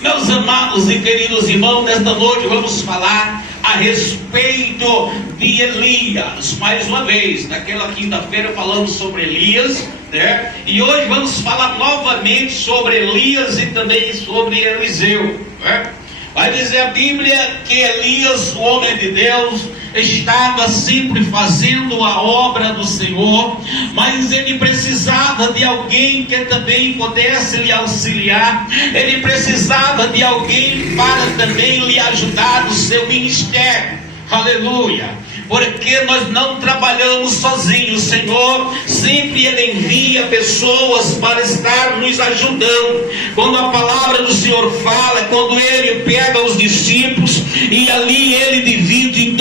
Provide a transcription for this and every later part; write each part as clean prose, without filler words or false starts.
Meus amados e queridos irmãos, nesta noite vamos falar a respeito de Elias. Mais uma vez, naquela quinta-feira falamos sobre Elias, né? E hoje vamos falar novamente sobre Elias e também sobre Eliseu, né? Vai dizer a Bíblia que Elias, o homem de Deus, estava sempre fazendo a obra do Senhor, mas ele precisava de alguém que também pudesse lhe auxiliar. Ele precisava de alguém para também lhe ajudar no seu ministério. Aleluia! Porque nós não trabalhamos sozinhos. O Senhor sempre Ele envia pessoas para estar nos ajudando. Quando a palavra do Senhor fala, quando Ele pega os discípulos e ali Ele divide em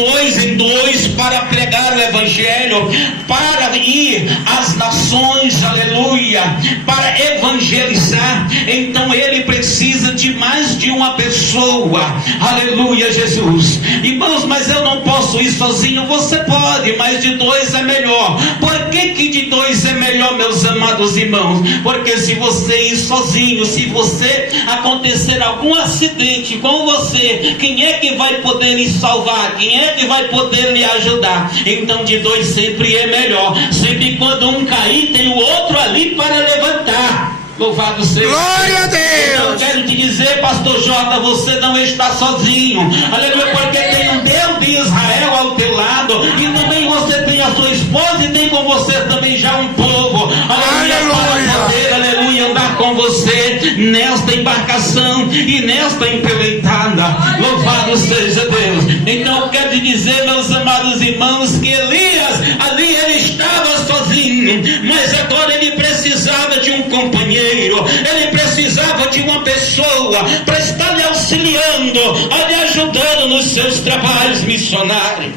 dois para pregar o Evangelho, para ir às nações, aleluia, para evangelizar. Então Ele precisa de mais de uma pessoa, aleluia, Jesus. Irmãos, mas eu não posso ir sozinho. Você pode, mas de dois é melhor. Por que de dois é melhor, meus amados irmãos? Porque se você ir sozinho, se você acontecer algum acidente com você, quem é que vai poder lhe salvar? Quem é que vai poder lhe ajudar? Então de dois sempre é melhor. Sempre quando um cair, tem o outro ali para levantar. Louvado seja. Glória a Deus. Então eu quero te dizer, pastor Jota, você não está sozinho. Aleluia, porque tem um Deus de Israel ao teu lado. E também você tem a sua esposa e tem com você também já um povo. Aleluia, para poder, aleluia, andar com você nesta embarcação e nesta empreitada. Louvado seja Deus. Então eu quero te dizer, meus amados irmãos, que Elias, ali ele estava sozinho, mas agora ele precisava de um companheiro. Ele precisava de uma pessoa para estar lhe auxiliando, lhe ajudando nos seus trabalhos missionários.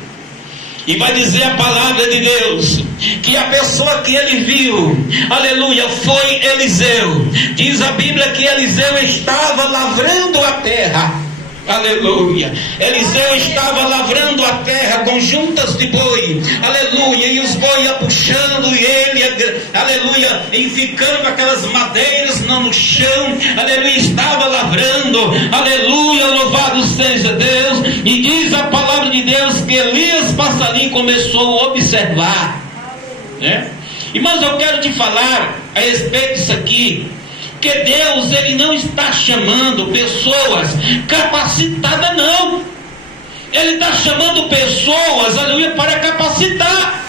E vai dizer a palavra de Deus que a pessoa que ele viu, aleluia, foi Eliseu. Diz a Bíblia que Eliseu estava lavrando a terra. Aleluia. Eliseu estava lavrando a terra com juntas de boi, aleluia, e os boi ia puxando e ele, aleluia, e ficando aquelas madeiras no chão, aleluia, estava lavrando, aleluia, louvado seja Deus. E diz a palavra de Deus que Elias passarinho começou a observar, né? Irmãos, eu quero te falar a respeito disso aqui, que Deus, Ele não está chamando pessoas capacitadas, não. Ele está chamando pessoas, aleluia, para capacitar.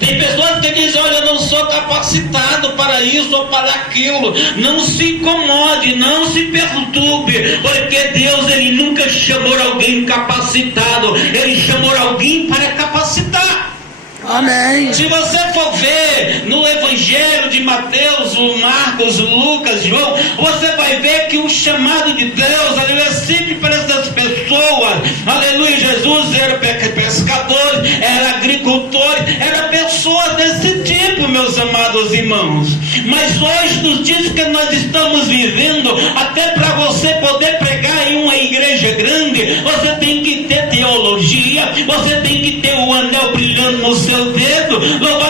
Tem pessoas que dizem, olha, eu não sou capacitado para isso ou para aquilo. Não se incomode, não se perturbe, porque Deus, Ele nunca chamou alguém capacitado. Ele chamou alguém para capacitar. Amém. Se você for ver no Evangelho de Mateus, Marcos, Lucas, João, você vai ver que o chamado de Deus, aleluia, sempre para essas pessoas, aleluia, Jesus era pescador, era agricultor, era pessoas desse tipo, meus amados irmãos. Mas hoje, nos dias que nós estamos vivendo, até para você poder pregar em uma igreja grande, você tem que ter teologia, você tem que ter o anel brilhando no seu dedo,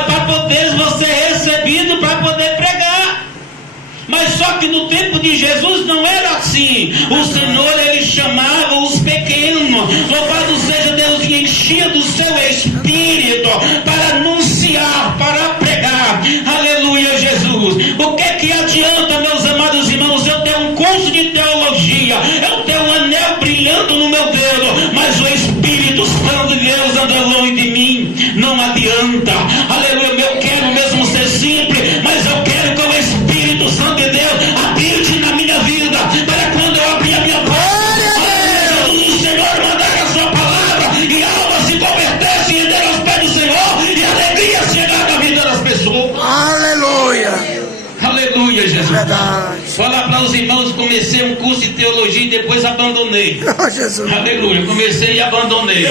para poder você recebido para poder pregar. Mas só que no tempo de Jesus não era assim. O Senhor, Ele chamava os pequenos, louvado seja Deus, e enchia do seu espírito para anunciar, para pregar. Aleluia, Jesus. O que é que adianta, meus amados irmãos, eu ter um curso de teologia, eu ter um anel brilhando no meu dedo, mas o Espírito Santo de Deus andando de mim? Não adianta. Aleluia, eu quero mesmo ser simples, mas eu quero que o Espírito Santo de Deus habite na minha vida, para quando eu abrir a minha boca, o Senhor mandar a sua palavra e a alma se convertesse e der aos pés do Senhor e a alegria chegar na vida das pessoas. Aleluia. Aleluia, Jesus. Verdade. Falar para os irmãos, comecei um curso de teologia e depois abandonei. Oh, Jesus. Aleluia, comecei e abandonei.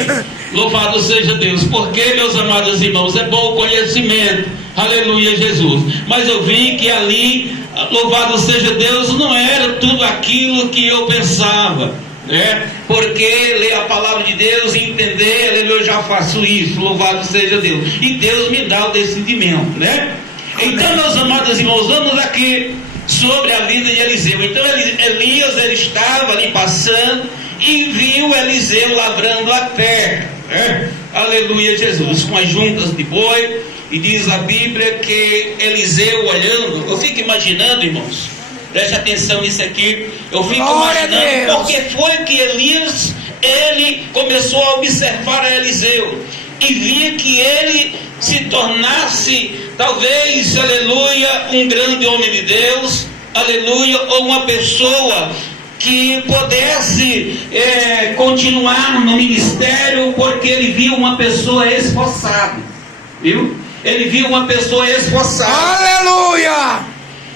Louvado seja Deus. Porque, meus amados irmãos, é bom o conhecimento. Aleluia, Jesus. Mas eu vi que ali, louvado seja Deus, não era tudo aquilo que eu pensava, né? Porque ler a palavra de Deus e entender, eu já faço isso, louvado seja Deus. E Deus me dá o discernimento, né? Então, meus amados irmãos, vamos aqui sobre a vida de Eliseu. Então Elias, ele estava ali passando e viu Eliseu lavrando a terra, né? Aleluia, Jesus, com as juntas de boi. E diz a Bíblia que Eliseu olhando, eu fico imaginando, irmãos, preste atenção nisso aqui, eu fico imaginando porque foi que Elias, ele começou a observar a Eliseu e via que ele se tornasse, talvez, aleluia, um grande homem de Deus, aleluia, ou uma pessoa que pudesse continuar no ministério, porque ele viu uma pessoa esforçada, viu? Ele viu uma pessoa esforçada. Aleluia!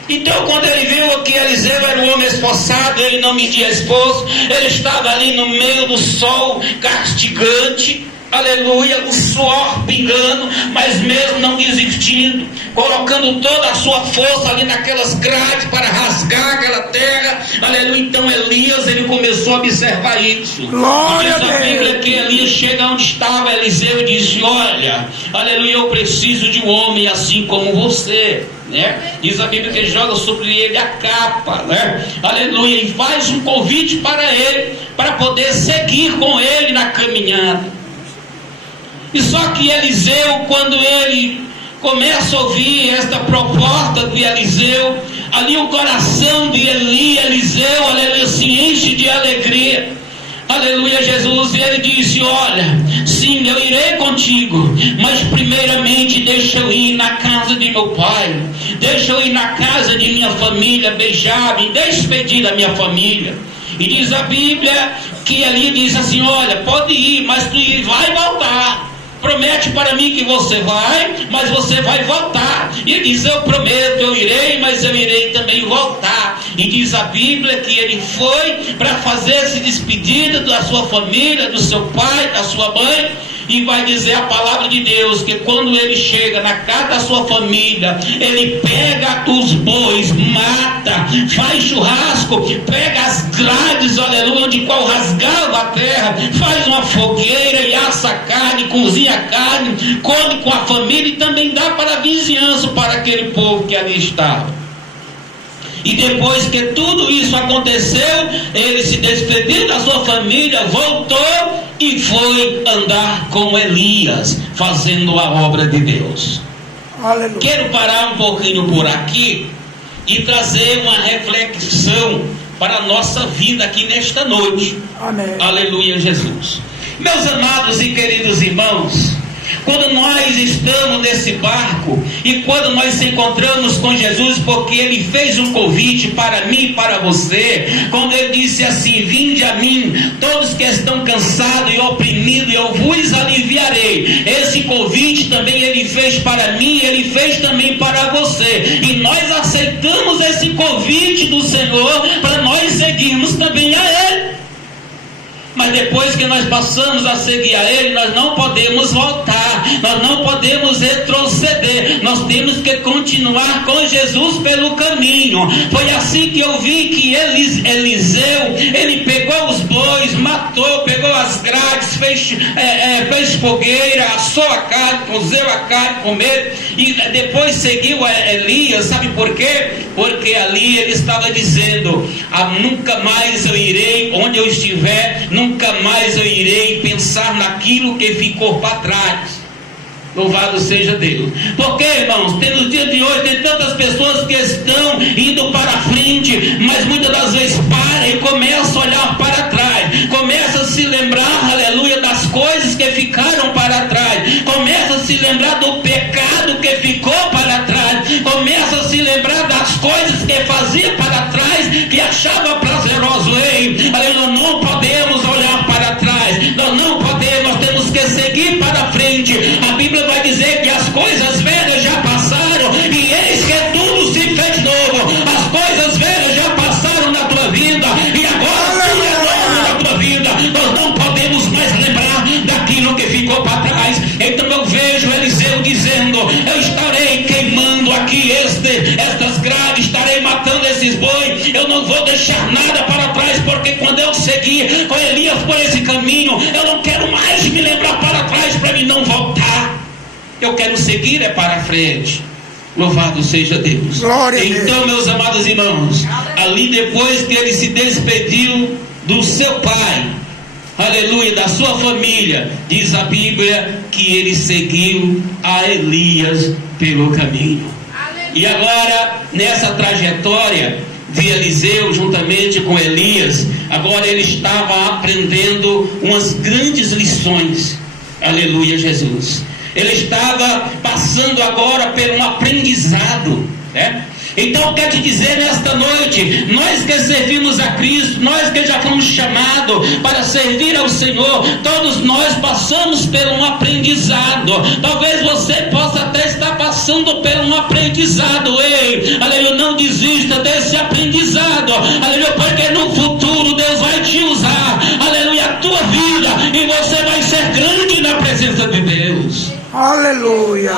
Então, quando ele viu que Eliseu era um homem esforçado, ele não media esforço, ele estava ali no meio do sol castigante, aleluia, o suor pingando, mas mesmo não desistindo, colocando toda a sua força ali naquelas grades para rasgar aquela terra, aleluia. Então Elias, ele começou a observar isso. Glória a Deus. A Bíblia que Elias chega onde estava Eliseu e disse: olha, aleluia, eu preciso de um homem assim como você, né? Diz a Bíblia que joga sobre ele a capa, né? Aleluia, e faz um convite para ele, para poder seguir com ele na caminhada. E só que Eliseu, quando ele começa a ouvir esta proposta de Eliseu, ali o coração de Eliseu, aleluia, se enche de alegria, aleluia, Jesus. E ele disse: olha, sim, eu irei contigo, mas primeiramente deixa eu ir na casa de meu pai, deixa eu ir na casa de minha família, beijar, me despedir da minha família. E diz a Bíblia que ali diz assim: olha, pode ir, mas tu vai voltar. Promete para mim que você vai, mas você vai voltar. E ele diz: eu prometo, eu irei, mas eu irei também voltar. E diz a Bíblia que ele foi para fazer-se despedida da sua família, do seu pai, da sua mãe. E vai dizer a palavra de Deus que quando ele chega na casa da sua família, ele pega os bois, mata, faz churrasco, pega as grades, aleluia, onde qual rasgava a terra, faz uma fogueira e assa a carne, cozinha a carne, come com a família e também dá para a vizinhança, para aquele povo que ali estava. E depois que tudo isso aconteceu, ele se despediu da sua família, voltou e foi andar com Elias, fazendo a obra de Deus. Aleluia. Quero parar um pouquinho por aqui e trazer uma reflexão para a nossa vida aqui nesta noite. Amém. Aleluia, Jesus. Meus amados e queridos irmãos, quando nós estamos nesse barco e quando nós nos encontramos com Jesus, porque Ele fez um convite para mim e para você, quando Ele disse assim: vinde a mim, todos que estão cansados e oprimidos, e eu vos aliviarei. Esse convite também Ele fez para mim, Ele fez também para você, e nós aceitamos esse convite do Senhor para nós seguirmos também a Ele. Mas depois que nós passamos a seguir a Ele, nós não podemos voltar, nós não podemos retroceder, nós temos que continuar com Jesus pelo caminho. Foi assim que eu vi que Eliseu, ele pegou os bois, matou, pegou as grades, fez fogueira, assou a carne, cozeu a carne, comeu, e depois seguiu a Elias. Sabe por quê? Porque ali ele estava dizendo: nunca mais eu irei onde eu estiver, nunca mais eu irei pensar naquilo que ficou para trás. Louvado seja Deus. Porque, irmãos, nos dias de hoje tem tantas pessoas que estão indo para frente, mas muitas das vezes param e começam a olhar para trás, começam a se lembrar, aleluia, das coisas que ficaram para trás, começam a se lembrar do pecado que ficou para trás, começam a se lembrar das coisas que fazia para trás, que achava prazeroso. Ei, nós não podemos olhar para trás, nós não podemos, nós temos que seguir para frente. A Bíblia vai dizer que as coisas velhas já passaram e eis que tudo se fez novo. As coisas velhas já passaram na tua vida e agora tudo é novo na tua vida. Nós não podemos mais lembrar daquilo que ficou para trás. Então eu vejo Eliseu dizendo: eu estarei queimando aqui estas grades, estarei matando esses bois, eu não vou deixar nada para trás, porque quando eu seguir com Elias por esse caminho, eu não quero mais me lembrar para trás para mim não voltar. Eu quero seguir para frente. Louvado seja Deus. Glória a Deus. Então, meus amados irmãos, ali depois que ele se despediu do seu pai, aleluia, da sua família, diz a Bíblia que ele seguiu a Elias pelo caminho. E agora, nessa trajetória de Eliseu, juntamente com Elias, agora ele estava aprendendo umas grandes lições. Aleluia, Jesus. Ele estava passando agora por um aprendizado, né? Então quer te dizer nesta noite, nós que servimos a Cristo, nós que já fomos chamados para servir ao Senhor, todos nós passamos por um aprendizado. Talvez você possa até estar passando por um aprendizado. Ei, aleluia, não desista desse aprendizado, aleluia, porque no futuro Deus vai te usar, aleluia, a tua vida, e você vai ser grande na presença de Deus. Aleluia.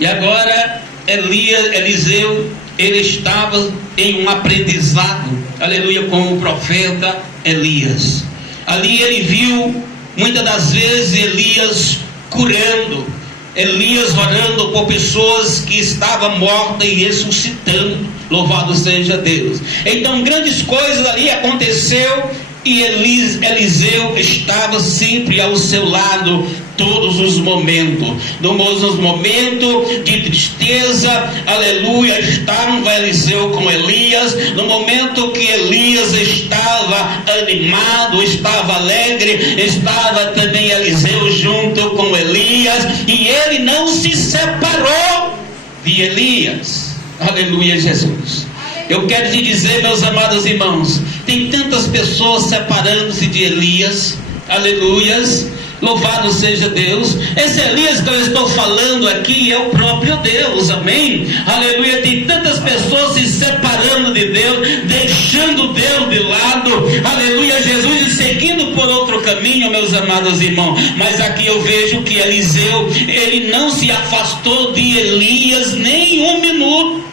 E agora Eliseu, ele estava em um aprendizado, aleluia, com o profeta Elias. Ali ele viu muitas das vezes Elias curando, Elias orando por pessoas que estavam mortas e ressuscitando. Louvado seja Deus. Então grandes coisas ali aconteceu, e Eliseu estava sempre ao seu lado todos os momentos. Nos momentos de tristeza, aleluia, estava Eliseu com Elias. No momento que Elias estava animado, estava alegre, estava também Eliseu junto com Elias, e ele não se separou de Elias. Aleluia, Jesus. Eu quero te dizer, meus amados irmãos, tem tantas pessoas separando-se de Elias, aleluias, louvado seja Deus. Esse Elias que eu estou falando aqui é o próprio Deus, amém? Aleluia, tem tantas pessoas se separando de Deus, deixando Deus de lado, aleluia, Jesus, e seguindo por outro caminho, meus amados irmãos. Mas aqui eu vejo que Eliseu, ele não se afastou de Elias nem um minuto.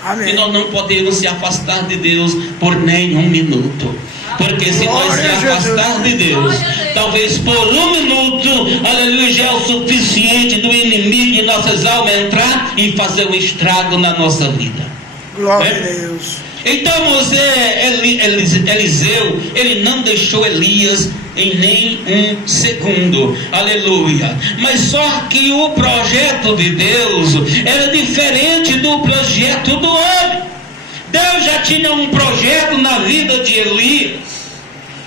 Amém. E nós não podemos se afastar de Deus por nenhum minuto. Porque se nós se afastar de Deus, talvez por um minuto, aleluia, já é o suficiente do inimigo de nossas almas entrar e fazer um estrago na nossa vida. Glória a Deus. Então Eliseu, ele não deixou Elias em nem um segundo, aleluia. Mas só que o projeto de Deus era diferente do projeto do homem. Deus já tinha um projeto na vida de Elias,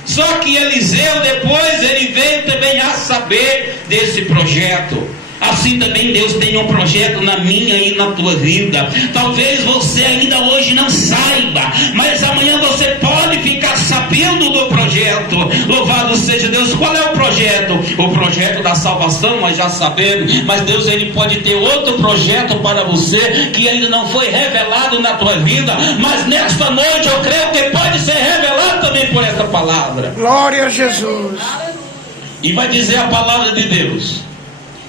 só que Eliseu depois ele veio também a saber desse projeto. Assim também Deus tem um projeto na minha e na tua vida. Talvez você ainda hoje não saiba, mas amanhã você pode ficar sabendo do projeto. Louvado seja Deus. Qual é o projeto? O projeto da salvação, nós já sabemos. Mas Deus, ele pode ter outro projeto para você que ainda não foi revelado na tua vida. Mas nesta noite eu creio que pode ser revelado também por essa palavra. Glória a Jesus. E vai dizer a palavra de Deus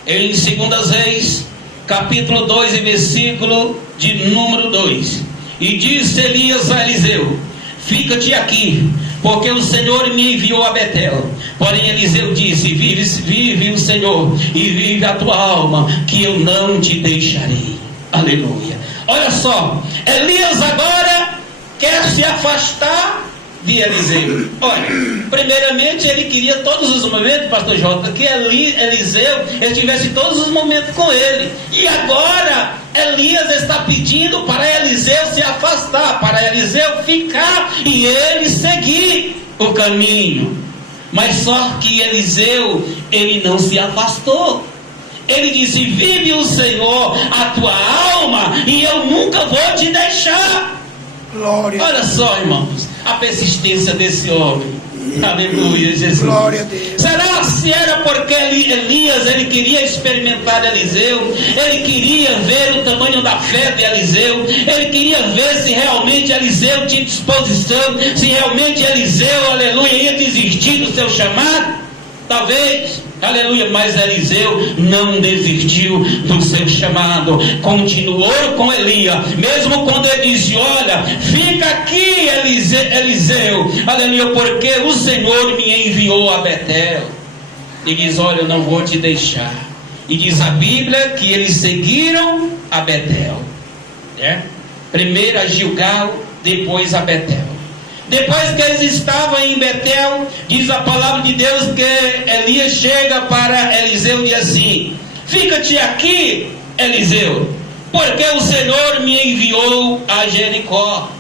em 2 Reis, capítulo 2 e versículo de número 2. E disse Elias a Eliseu: fica-te aqui, porque o Senhor me enviou a Betel. Porém Eliseu disse: vive o Senhor e vive a tua alma, que eu não te deixarei. Aleluia. Olha só, Elias agora quer se afastar de Eliseu. Olha, primeiramente ele queria todos os momentos, pastor Jota, que Eliseu estivesse todos os momentos com ele. E agora Elias está pedindo para Eliseu se afastar, para Eliseu ficar e ele seguir o caminho. Mas só que Eliseu, ele não se afastou. Ele disse: vive o Senhor, a tua alma, e eu nunca vou te deixar. Glória. Olha só, irmãos, a persistência desse homem. Aleluia, Jesus. Glória a Deus. Será se era porque Elias, ele queria experimentar Eliseu, ele queria ver o tamanho da fé de Eliseu, ele queria ver se realmente Eliseu tinha disposição, se realmente Eliseu, aleluia, ia desistir do seu chamado? Talvez, aleluia, mas Eliseu não desistiu do seu chamado, continuou com Elias, mesmo quando ele disse: olha, fica aqui Eliseu, aleluia, porque o Senhor me enviou a Betel. E diz: olha, eu não vou te deixar. E diz a Bíblia que eles seguiram a Betel, né? Primeiro a Gilgal, depois a Betel. Depois que eles estavam em Betel, diz a palavra de Deus que Elias chega para Eliseu e diz assim: fica-te aqui, Eliseu, porque o Senhor me enviou a Jericó.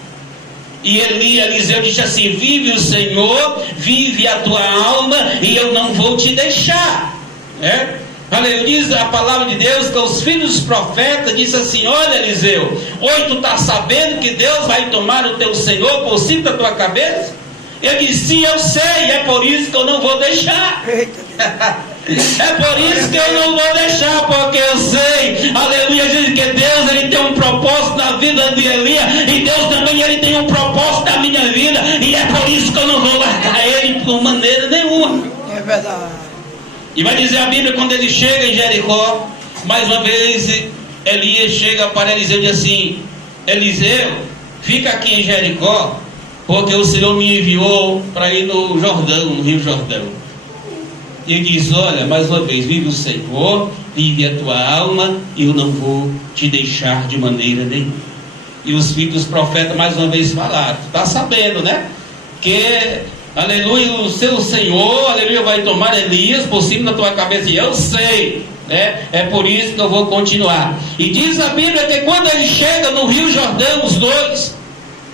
E Eliseu disse assim: vive o Senhor, vive a tua alma, e eu não vou te deixar, né? Diz a palavra de Deus que os filhos dos profetas disse assim: olha, Eliseu, hoje tu está sabendo que Deus vai tomar o teu Senhor por cima da tua cabeça? Ele disse: sim, eu sei, é por isso que eu não vou deixar. É por isso que eu não vou deixar, porque eu sei, aleluia, diz que Deus ele tem um propósito na vida de Elias, e Deus também ele tem um propósito na minha vida, e é por isso que eu não vou largar ele por maneira nenhuma. É verdade. E vai dizer a Bíblia, quando ele chega em Jericó, mais uma vez Elias chega para Eliseu e diz assim: Eliseu, fica aqui em Jericó, porque o Senhor me enviou para ir no Jordão, no Rio Jordão. E ele diz: olha, mais uma vez, vive o Senhor, vive a tua alma, e eu não vou te deixar de maneira nenhuma. E os filhos dos profetas mais uma vez falaram: tu está sabendo, né? Que, aleluia, o seu Senhor, aleluia, vai tomar Elias por cima da tua cabeça. E eu sei, né? É por isso que eu vou continuar. E diz a Bíblia que quando ele chega no Rio Jordão, os dois,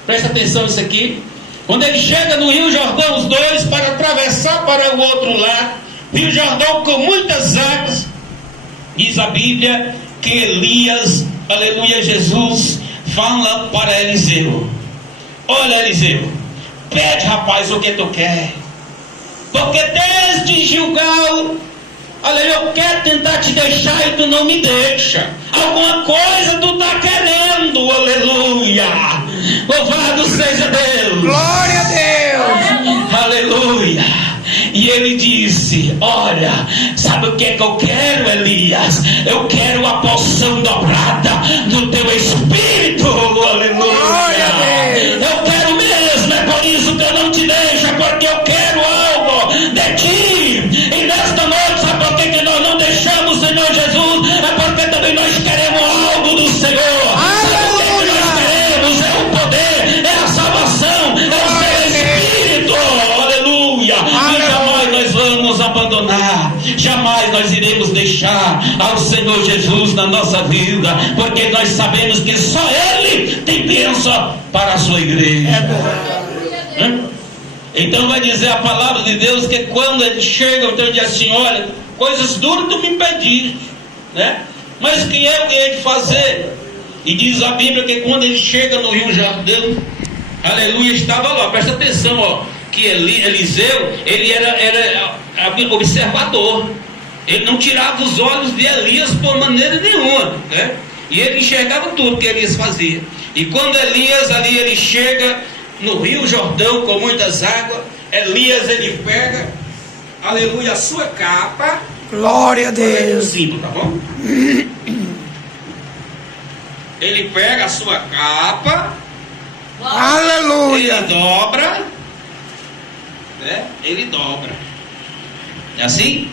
presta atenção nisso aqui, quando ele chega no Rio Jordão, os dois, para atravessar para o outro lado, Rio Jordão com muitas águas, diz a Bíblia que Elias, aleluia, Jesus, fala para Eliseu: olha, Eliseu, pede, rapaz, o que tu quer, porque desde Gilgal, aleluia, eu quero tentar te deixar e tu não me deixa. Alguma coisa tu está querendo, aleluia. Louvado seja Deus. Glória a Deus. Aleluia. E ele disse: olha, sabe o que é que eu quero, Elias? Eu quero a porção dobrada do teu espírito, aleluia. Eu quero mesmo, é por isso que eu não te deixo, porque eu quero algo de ti. E nesta noite, sabe por que nós não deixamos o Senhor Jesus? É porque também nós queremos algo do Senhor. Sabe o que nós queremos? É o poder, é a salvação, é o seu espírito, aleluia. E jamais nós vamos abandonar, jamais nós iremos deixar ao Senhor Jesus na nossa vida, porque nós sabemos que só Ele tem bênção para a sua igreja. Então vai dizer a palavra de Deus que quando eles chegam, então ele diz assim: olha, coisas duras tu me pediste, né? Mas que eu hei de fazer? E diz a Bíblia que quando ele chega no Rio Jordão, aleluia, estava lá, presta atenção, ó, que Eliseu, ele era observador, ele não tirava os olhos de Elias por maneira nenhuma, né? E ele enxergava tudo que Elias fazia. E quando Elias ali, ele chega no Rio Jordão com muitas águas, Elias ele pega, aleluia, a sua capa. Glória a Deus. Simples, tá bom? Ele pega a sua capa, Aleluia. ele dobra, né? Ele dobra. É assim?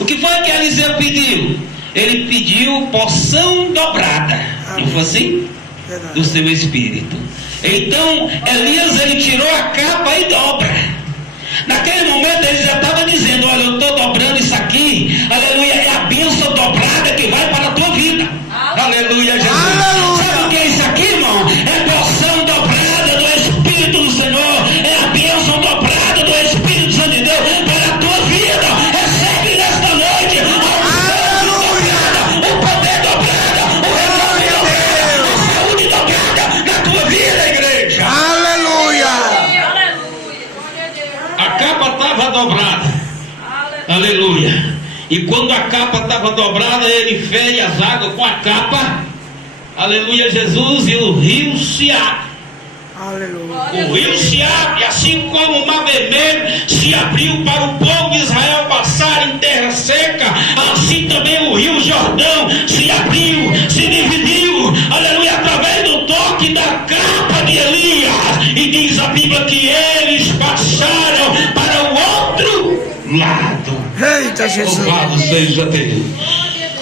O que foi que Eliseu pediu? Ele pediu porção dobrada. Não foi assim? Verdade. Do seu espírito. Então Elias ele tirou a capa e dobra. Naquele momento ele já estava dizendo: olha, eu estou dobrando isso aqui, aleluia, é a bênção dobrada que vai para a tua vida. Aleluia, Jesus. Aleluia. Sabe o que é isso aqui, irmão? É porção dobrada do Espírito do Senhor, é a bênção dobrada do Espírito Santo de Deus para a tua vida. Recebe nesta noite o poder dobrado, o reino dobrado, a saúde dobrada na tua vida, igreja. Aleluia. A capa estava dobrada. Aleluia. E quando a capa estava dobrada, ele fere as águas com a capa. Aleluia, Jesus. E o rio se abre. Aleluia. O rio se abre, assim como o mar vermelho se abriu para o povo de Israel passar em terra seca, assim também o rio Jordão se abriu, se dividiu, aleluia, através do toque da capa de Elias. E diz a Bíblia que eles passaram para o outro lado. Eita, Jesus. Louvado seja Deus.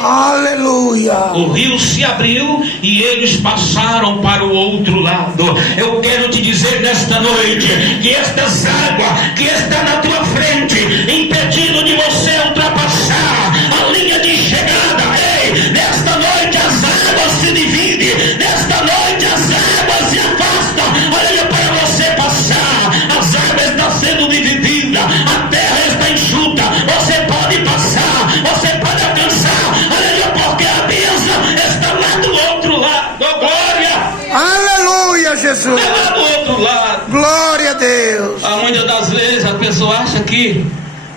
Aleluia. O rio se abriu e eles passaram para o outro lado. Eu quero te dizer nesta noite que estas águas que está na tua frente, impedindo de você ultrapassar a linha de chegada, ei, nesta noite as águas se dividem, nesta noite as águas se afastam, olha para você passar, as águas estão sendo divididas, a terra está enxuta, você pode passar, você pode alcançar, olha porque a bênção está lá do outro lado, glória, Aleluia, Jesus. é lá do outro lado. Glória a Deus. Muitas das vezes a pessoa acha que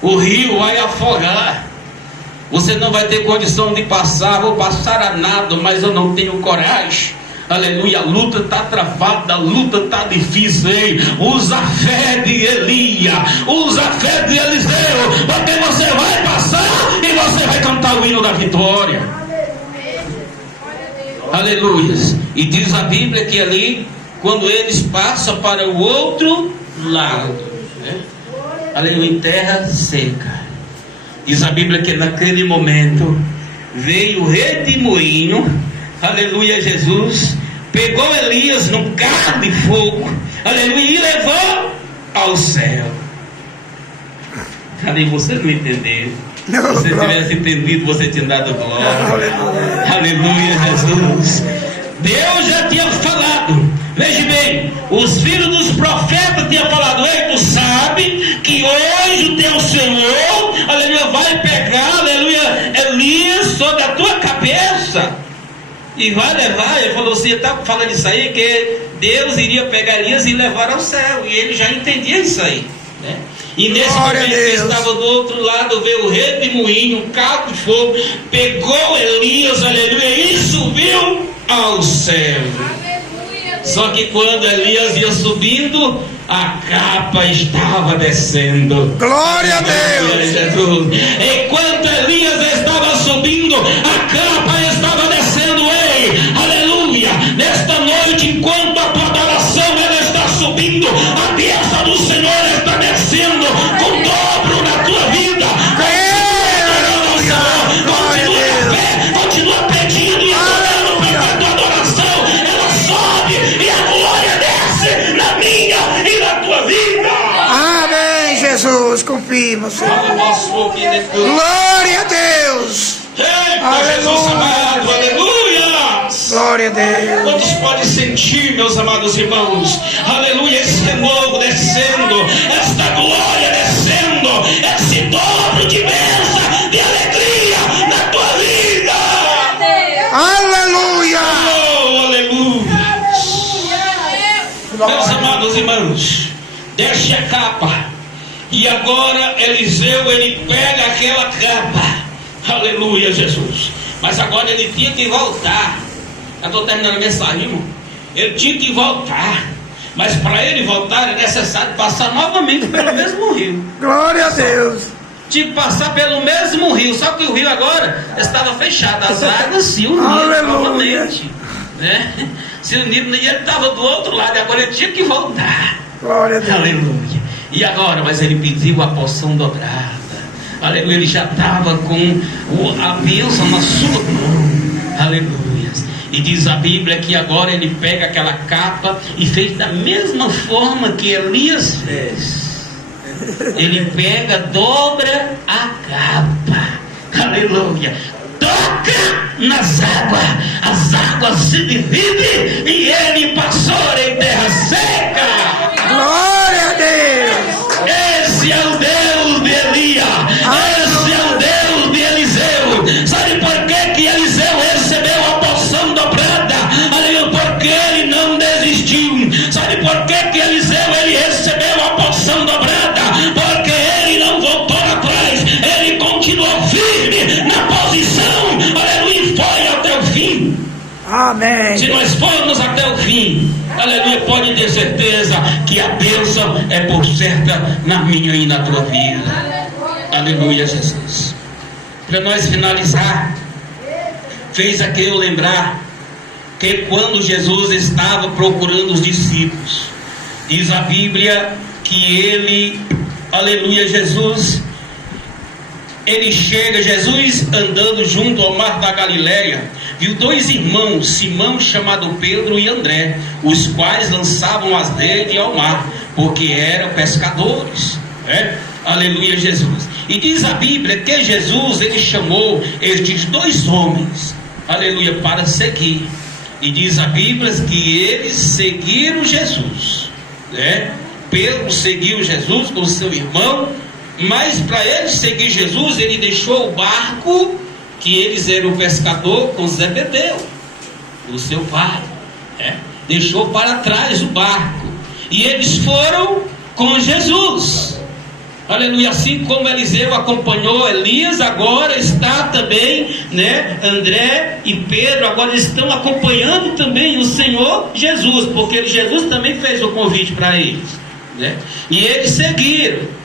o rio vai afogar, você não vai ter condição de passar, vou passar a nado, mas eu não tenho coragem. Aleluia, a luta está travada, a luta está difícil, hein? Usa a fé de Elia, usa a fé de Eliseu, porque você vai passar e você vai cantar o hino da vitória. Aleluia. E diz a Bíblia que ali, quando eles passam para o outro lado, né? Aleluia, em terra seca, diz a Bíblia que naquele momento veio o redemoinho, aleluia, Jesus pegou Elias num carro de fogo, aleluia, e levou ao céu. Cadê você? Não entendeu? Se você tivesse entendido, você tinha dado glória. Aleluia, Jesus. Deus já tinha falado. Veja bem, os filhos dos profetas tinham falado: ei, tu sabe que hoje o teu Senhor, aleluia, vai pegar, aleluia, Elias sobre a tua cabeça e vai levar. Ele falou assim, ele estava falando isso aí, que Deus iria pegar Elias e levar ao céu, e ele já entendia isso aí, né? E nesse momento que estava do outro lado, veio o redemoinho, um carro de fogo, pegou Elias, aleluia, e subiu ao céu. Só que quando Elias ia subindo, a capa estava descendo. Glória a Deus. Jesus. Enquanto Elias estava subindo, a capa estava descendo. Ei, aleluia. Nesta noite, enquanto a tua adoração ela está subindo, a bênção do Senhor está descendo com dobro na tua vida. Continua pedindo e adorando, porque a tua adoração ela sobe e a glória desce na minha e na tua vida. Amém, Jesus. Confirma, Senhor. Glória a Deus. Jesus amado, aleluia. Glória a Deus. Quantos podem sentir, meus amados irmãos, aleluia, esse renovo descendo, esta glória descendo, esse dobro de bênção, de alegria na tua vida. Aleluia. Oh, aleluia. Meus amados irmãos, desce a capa, e agora Eliseu, ele pega aquela capa, aleluia, Jesus, mas agora ele tinha que voltar. Eu estou terminando a mensagem, irmão. Ele tinha que voltar, mas para ele voltar é necessário passar novamente pelo mesmo rio. Glória a Deus. Tinha que passar pelo mesmo rio, só que o rio agora estava fechado, as águas se uniram novamente, né? Se uniram, e ele estava do outro lado, e agora ele tinha que voltar. Glória a Deus. Aleluia. E agora, mas ele pediu a porção dobrada. Aleluia, ele já estava com a bênção na sua mão. Aleluia. E diz a Bíblia que agora ele pega aquela capa e fez da mesma forma que Elias fez. Ele pega, dobra a capa. Aleluia. Toca nas águas, as águas se dividem e ele passou em terra seca. Glória a Deus. Esse é o Deus de Elia. Esse é o Deus de Eliseu. Sabe por que Eliseu recebeu a porção dobrada? Aleluia, porque ele não desistiu. Sabe por que Eliseu ele recebeu a porção dobrada? Porque ele não voltou atrás. Ele continuou firme na posição. Aleluia, e foi até o fim. Amém. Se nós formos até o fim, aleluia, pode ter certeza que a bênção é por certa na minha e na tua vida. Aleluia, Jesus. Para nós finalizar, fez aqui eu lembrar que quando Jesus estava procurando os discípulos, diz a Bíblia que ele, aleluia, Jesus, ele chega, Jesus andando junto ao mar da Galileia, viu dois irmãos, Simão chamado Pedro e André, os quais lançavam as redes ao mar, porque eram pescadores. Aleluia, Jesus. E diz a Bíblia que Jesus, ele chamou estes dois homens, aleluia, para seguir. E diz a Bíblia que eles seguiram Jesus, Pedro seguiu Jesus com seu irmão, mas para ele seguir Jesus, ele deixou o barco, que eles eram pescador, com Zebedeu, o seu pai, deixou para trás o barco, e eles foram com Jesus, aleluia. Assim como Eliseu acompanhou Elias, agora está também, André e Pedro, agora estão acompanhando também o Senhor Jesus, porque Jesus também fez o convite para eles, e eles seguiram.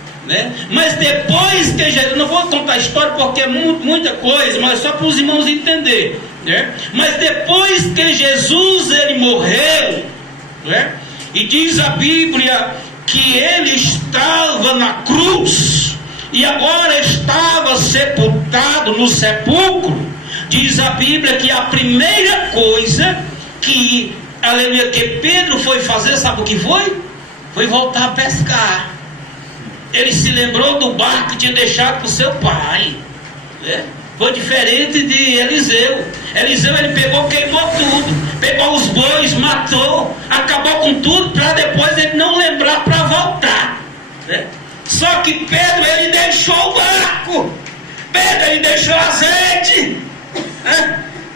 Mas depois que Jesus, não vou contar a história porque é muita coisa, mas só para os irmãos entenderem, mas depois que Jesus ele morreu, e diz a Bíblia que ele estava na cruz e agora estava sepultado no sepulcro, diz a Bíblia que a primeira coisa que, aleluia, que Pedro foi fazer, sabe o que foi? Foi voltar a pescar. Ele se lembrou do barco que tinha deixado para o seu pai, Foi diferente de Eliseu. Eliseu ele pegou, queimou tudo, pegou os bois, matou, acabou com tudo para depois ele não lembrar para voltar, Só que Pedro ele deixou o barco, Pedro ele deixou azeite,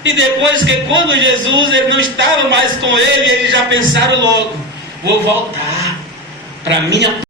E depois que quando Jesus ele não estava mais com ele, eles já pensaram logo: vou voltar para minha